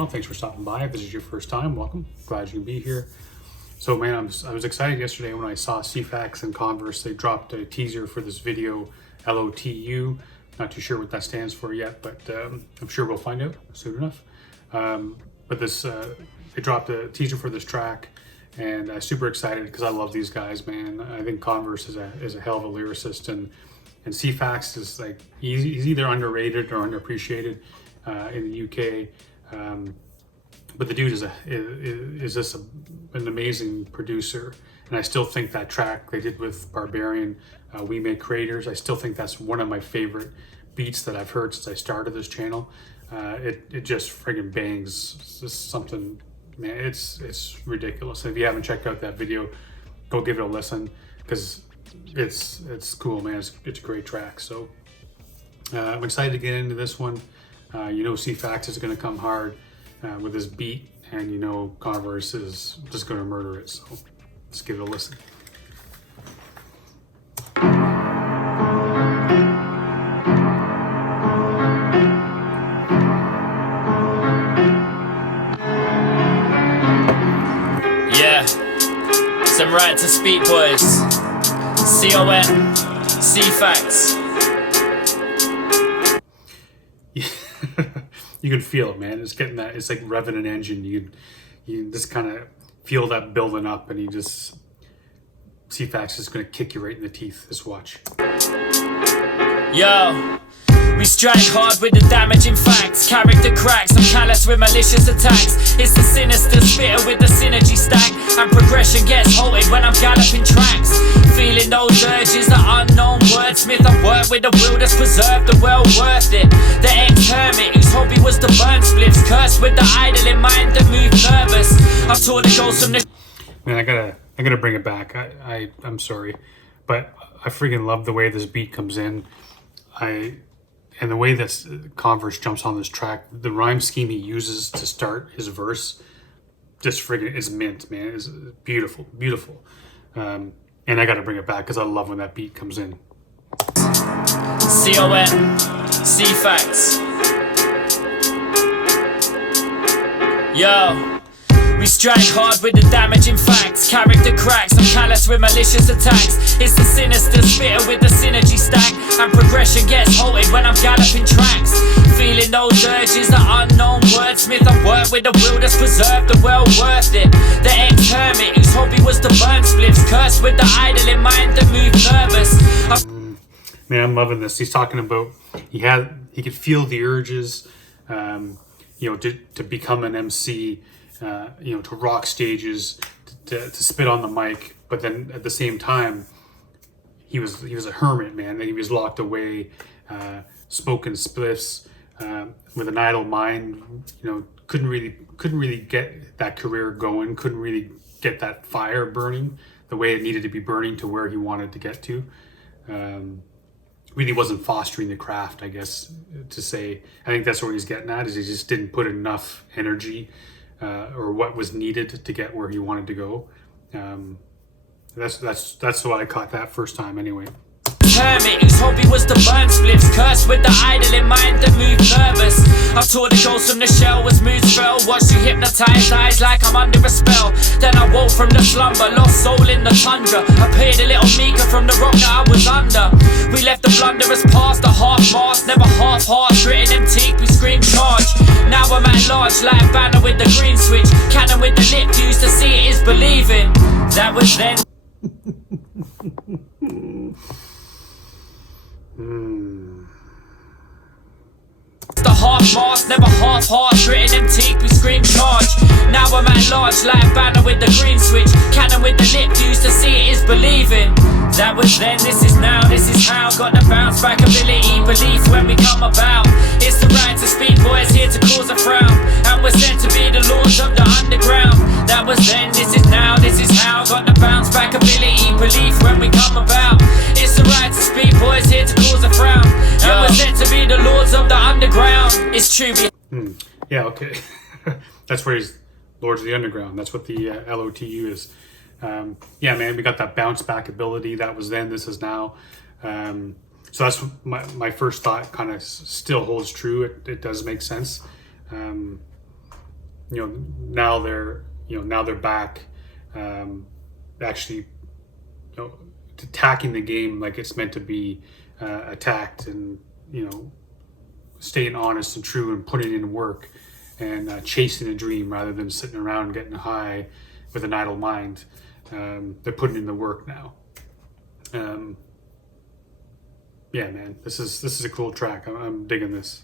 channel. Thanks for stopping by. If this is your first time, welcome. Glad you can be here. So man, I was excited yesterday when I saw C.Facts and C.O.N-Vers. They dropped a teaser for this video, L.O.T.U. Not too sure what that stands for yet, but I'm sure we'll find out soon enough. But they dropped a teaser for this track, and I'm super excited because I love these guys, man. I think C.O.N-Vers is a hell of a lyricist, and C.Facts is like, he's either underrated or underappreciated in the UK. But the dude is just an amazing producer, and I still think that track they did with Barbarian, We Make Creators, I still think that's one of my favorite beats that I've heard since I started this channel. It just friggin' bangs. It's just something, man, it's ridiculous. If you haven't checked out that video, go give it a listen, because it's cool, man. It's a great track. So I'm excited to get into this one. You know, C.Facts is going to come hard with this beat, and you know C.O.N-Vers is just going to murder it. So let's give it a listen. Yeah, some right to speak, boys. C.O.N, C.Facts. You can feel it, man. It's getting that. It's like revving an engine. You just kind of feel that building up, and C.Facts is going to kick you right in the teeth. Just watch. Yo, we strike hard with the damaging facts. Character cracks, I'm callous with malicious attacks. It's the sinister spitter with the synergy stack, and progression gets halted when I'm galloping tracks. Feeling those urges, the unknown wordsmith. I work with the will that's preserved, the well worth it. The ex-hermit whose hobby was to burn spliffs, cursed with the idle in mind that moved nervous. I saw the ghost from the... Man, I gotta bring it back. I'm sorry, but I freaking love the way this beat comes in. And the way that C.O.N-Vers jumps on this track, the rhyme scheme he uses to start his verse, just friggin' is mint, man. It's beautiful, beautiful. And I gotta bring it back because I love when that beat comes in. C.O.N, C.Facts. Yo, we strike hard with the damaging facts. Character cracks, I'm callous with malicious attacks. It's the sinister spitter with the synergy stack, and progression gets halted when I'm galloping tracks. Feeling those urges, the unknown wordsmith. I work with the will that's preserved, the well worth it. The ex-hermit whose hobby was to burn spliffs, cursed with the idle in mind that moved nervous. Man, I'm loving this. He's talking about he could feel the urges, you know, to become an MC, you know, to rock stages, to spit on the mic. But then at the same time, he was a hermit, man. He was locked away, smoking spliffs, with an idle mind. You know, couldn't really get that career going. Couldn't really get that fire burning the way it needed to be burning to where he wanted to get to. Really wasn't fostering the craft, I guess, to say. I think that's what he's getting at, is he just didn't put enough energy or what was needed to get where he wanted to go. That's why I caught that first time anyway. Hermit whose hobby was to burn spliffs, cursed with the idle in mind that moved nervous. I taught the ghost from the shell was mood spell. Watched you hypnotized eyes like I'm under a spell. Then I woke from the slumber, lost soul in the tundra. Appeared a little meeker from the rock that I was under. We left the blunderers past the half-mast, never half-hearted, gritting antique, we scream charge. Now I'm at large like banner with the green switch, cannon with the lip used to see it is believing. That was then. The half-mast, never half-hearted, gritting antique, we scream charge. Now I'm at large like banner with the green switch, cannon with the lip used to see it is believing. That was then, this is now, this is how. Got the bounce back ability, belief when we come about. It's the right to speak, boys here to cause a frown, and we're said to be the lords of the underground. That was then, this is now, this is how. Got the bounce back ability, belief when we come about. It's the right to speak, boys here to cause a frown, and we're said to be the lords of the underground. It's true. Yeah, okay. That's where he's Lords of the Underground. That's what the L.O.T.U is. Yeah, man, we got that bounce back ability. That was then, this is now. So that's my first thought, kind of still holds true. It does make sense. now they're back, actually, attacking the game like it's meant to be attacked, and staying honest and true and putting in work and chasing a dream rather than sitting around getting high with an idle mind. They're putting in the work now. Yeah, man, this is a cool track. I'm digging this.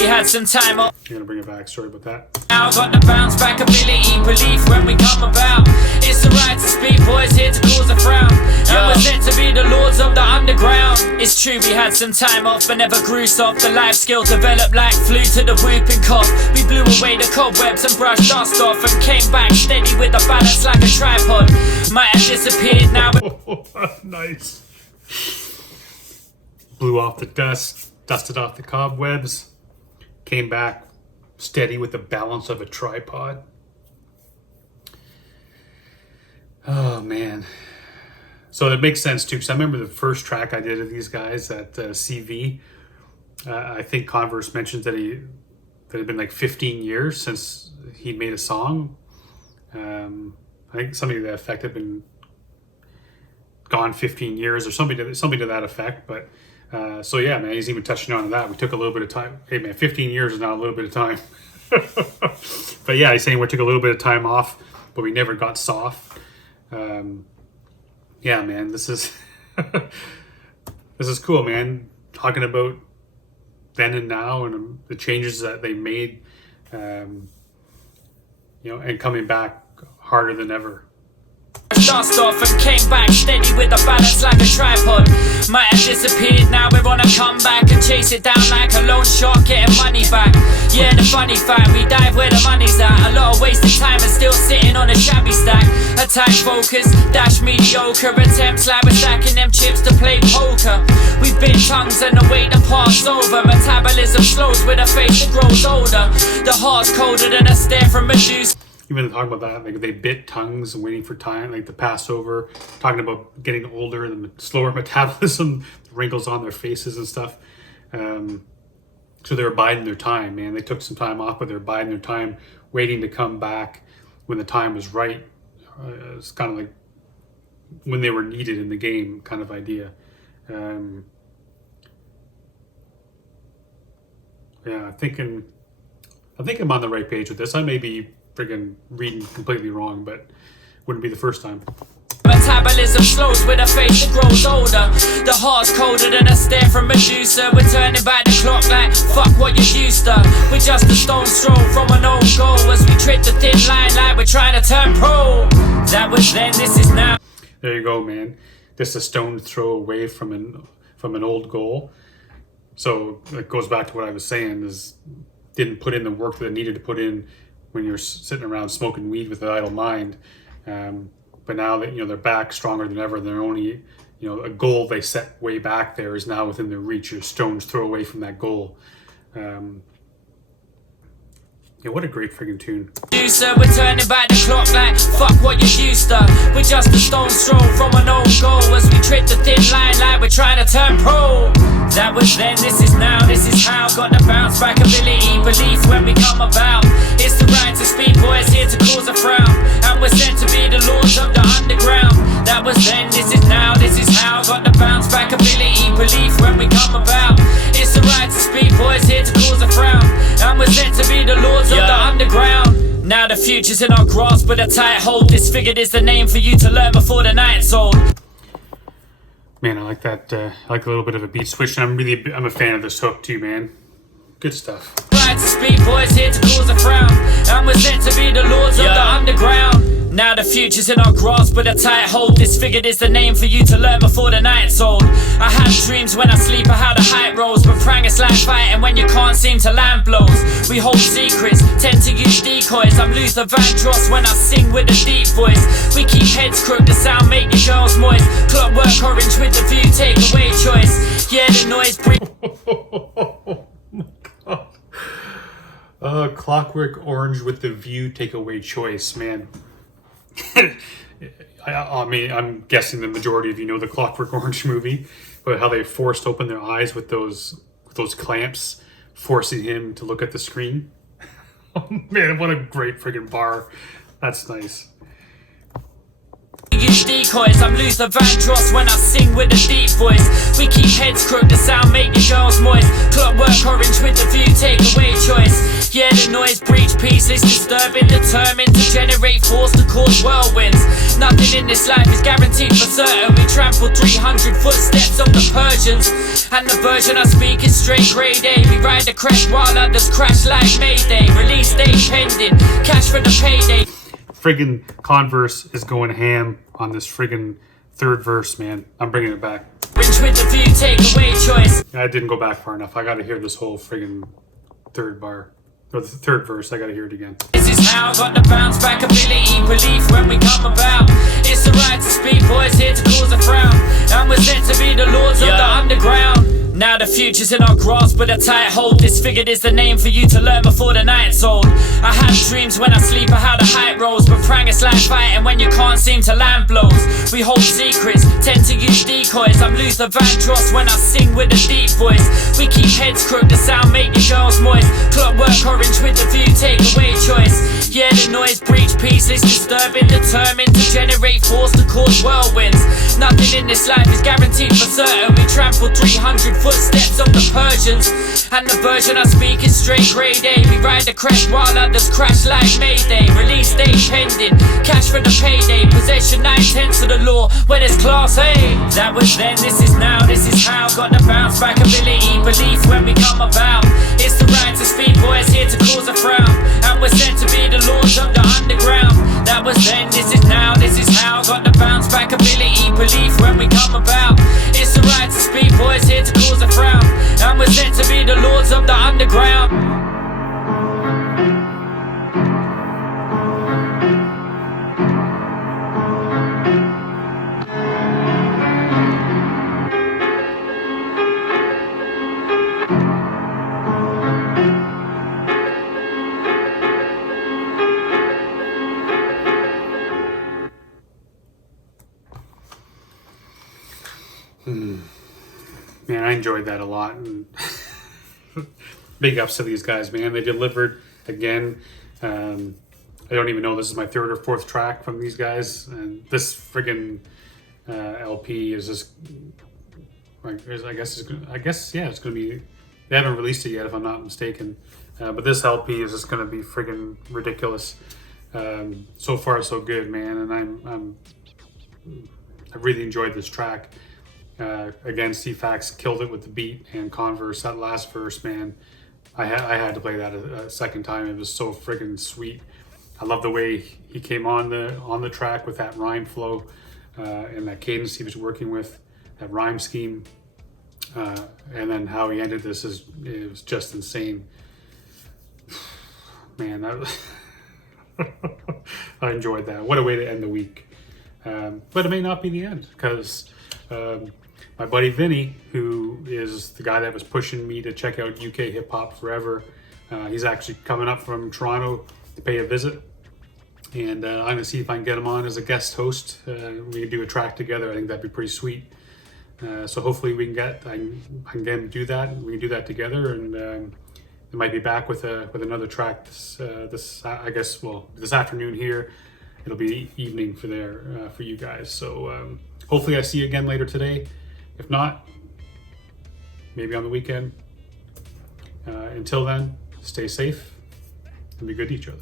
We had some time off. I'm gonna bring it back. Sorry about that. Now got the bounce back ability, belief when we come about. It's the right to speak, boys here to cause a frown. And we're set to be the lords of the underground. It's true we had some time off, but never grew soft. The life skill developed like flew to the whooping cough. We blew away the cobwebs and brushed dust off, and came back steady with the balance like a tripod. Might have disappeared now. Nice. Blew off the dust, dusted off the cobwebs, came back steady with the balance of a tripod. Oh, man. So it makes sense, too, because I remember the first track I did of these guys at CV. I think Converse mentioned that it had been like 15 years since he made a song. I think something to that effect had been gone 15 years or something to that effect, but so yeah, man, he's even touching on that. We took a little bit of time. Hey, man, 15 years is not a little bit of time. But yeah, he's saying we took a little bit of time off, but we never got soft. Yeah, man, this is this is cool, man. Talking about then and now and the changes that they made, and coming back harder than ever. Dust off and came back steady with the balance like a tripod. Might have disappeared, now we're on a comeback and chase it down like a loan shark, getting money back. Yeah, the funny fact, we dive where the money's at. A lot of wasted time and still sitting on a shabby stack. Attack focus, dash mediocre. Attempts like we're stacking them chips to play poker. We've been tongues and the weight to pass over. Metabolism slows with a face that grows older. The heart's colder than a stare from Medusa. Even talking about that, like they bit tongues and waiting for time, like the Passover, talking about getting older and the slower metabolism, wrinkles on their faces and stuff. So they're biding their time, man. They took some time off, but they're biding their time, waiting to come back when the time was right. It's kind of like when they were needed in the game kind of idea. Yeah, I think I'm on the right page with this. I may be friggin' reading completely wrong, but wouldn't be the first time. Metabolism slows with a face that grows older. The heart's colder than a stare from Medusa. We're turning back the clock like fuck what you used to. We're just a stone's throw from an old goal as we tread the thin line like we're trying to turn pro. That was then, this is now. There you go, man. Just a stone's throw away from an old goal. So it goes back to what I was saying, is didn't put in the work that it needed to put in when you're sitting around smoking weed with an idle mind. But now that they're back stronger than ever, they're only a goal they set way back there is now within their reach. You're stone's throw away from that goal. Yeah, what a great friggin' tune. We're turning back the clock like fuck what you used to. We're just a stone's throw from an old goal as we tread the thin line like we're trying to turn pro. That was then, this is now, this is how. Got the bounce back ability, belief when we come about. It's the right to speak, boys here to cause a frown. And we're sent to be the lords of the underground. That was then, this is now, this is how. Got the bounce back ability, belief when we come about. It's the right to speak, boys here to cause a frown. And we're sent to be the lords of the underground. Now the future's in our grasp with a tight hold. Disfigured is the name for you to learn before the night's old. Man, I like that. I like a little bit of a beat switch. I'm a fan of this hook too, man. Good stuff. Right to speak, boys here to cause a frown. And we're sent to be the lords of the underground. Now the future's in our grasp with a tight hold. Disfigured is the name for you to learn before the night's old. I have dreams when I sleep of how the hype rolls, but prang is like fighting when you can't seem to land blows. We hold secrets, tend to use decoys. I'm Luther Vandross when I sing with a deep voice. We keep heads crooked, the sound make your girls moist. Clockwork orange with the view, take away choice. Yeah, the noise brings. Oh my god. Clockwork orange with the view, take away choice, man. I mean, I'm guessing the majority of you know the Clockwork Orange movie, but how they forced open their eyes with those clamps, forcing him to look at the screen. Oh man, what a great friggin' bar. That's nice. Use decoys, I'm Luther Vandross when I sing with a deep voice. We keep heads crooked, the sound make your girls moist. Clockwork orange with the view, take away choice. Yeah, the noise breach peace is disturbing, determined to generate force to cause whirlwinds. Nothing in this life is guaranteed for certain. We trample 300 footsteps of the Persians, and the version I speak is straight grade A. We ride the crest while others crash like Mayday. Release date pending, cash for the payday. Friggin' Converse is going ham on this friggin' third verse, man. I'm bringing it back. With the view, take away choice. I didn't go back far enough. I gotta hear this whole friggin' third bar. Or the third verse, I gotta hear it again. This is how I got the bounce back ability, belief when we come about. It's the right to speak, boys here to cause a frown. And we're set to be the lords of the underground. Now the future's in our grasp with a tight hold. Disfigured is the name for you to learn before the night's old. I have dreams when I sleep of how the height rolls, but prang it's like fighting when you can't seem to land blows. We hold secrets, tend to use decoys. I'm Luther Vandross when I sing with a deep voice. We keep heads crooked, the sound make your girls moist. Clockwork orange with the view, take away choice. Yeah, the noise breach peace is disturbing, determined to generate force to cause whirlwinds. Nothing in this life is guaranteed for certain. We trample 300 footsteps of the Persians, and the version I speak is straight grade A. We ride the crest while others crash like Mayday. Release date pending, cash for the payday. Possession 9/10 of the law when it's class A. That was then, this is now, this is how. Got the bounce back ability, belief when we come about. It's the right to speak, boys here to cause a frown. And we're set to be the lords of the underground. That was then, this is now, this is how. Got the bounce back ability, belief when we come about. It's the right to speak, boys here to cause a frown. And we're set to be the lords of the underground. Man, I enjoyed that a lot. And big ups to these guys, man. They delivered again. I don't even know, this is my third or fourth track from these guys. And this friggin' LP is just, I guess, yeah, it's going to be, they haven't released it yet if I'm not mistaken. But this LP is just going to be friggin' ridiculous. So far, so good, man. And I really enjoyed this track. Again, C.Facts killed it with the beat and Converse. That last verse, man, I had to play that a second time. It was so friggin' sweet. I love the way he came on the track with that rhyme flow and that cadence he was working with, that rhyme scheme, and then how he ended this it was just insane. Man, I enjoyed that. What a way to end the week. But it may not be the end, because my buddy Vinny, who is the guy that was pushing me to check out UK hip hop forever, he's actually coming up from Toronto to pay a visit, and I'm gonna see if I can get him on as a guest host. We can do a track together. I think that'd be pretty sweet. So hopefully I can get him to do that. We can do that together, and it might be back with another track this afternoon here. It'll be evening for you guys. So hopefully I see you again later today. If not, maybe on the weekend. Until then, stay safe and be good to each other.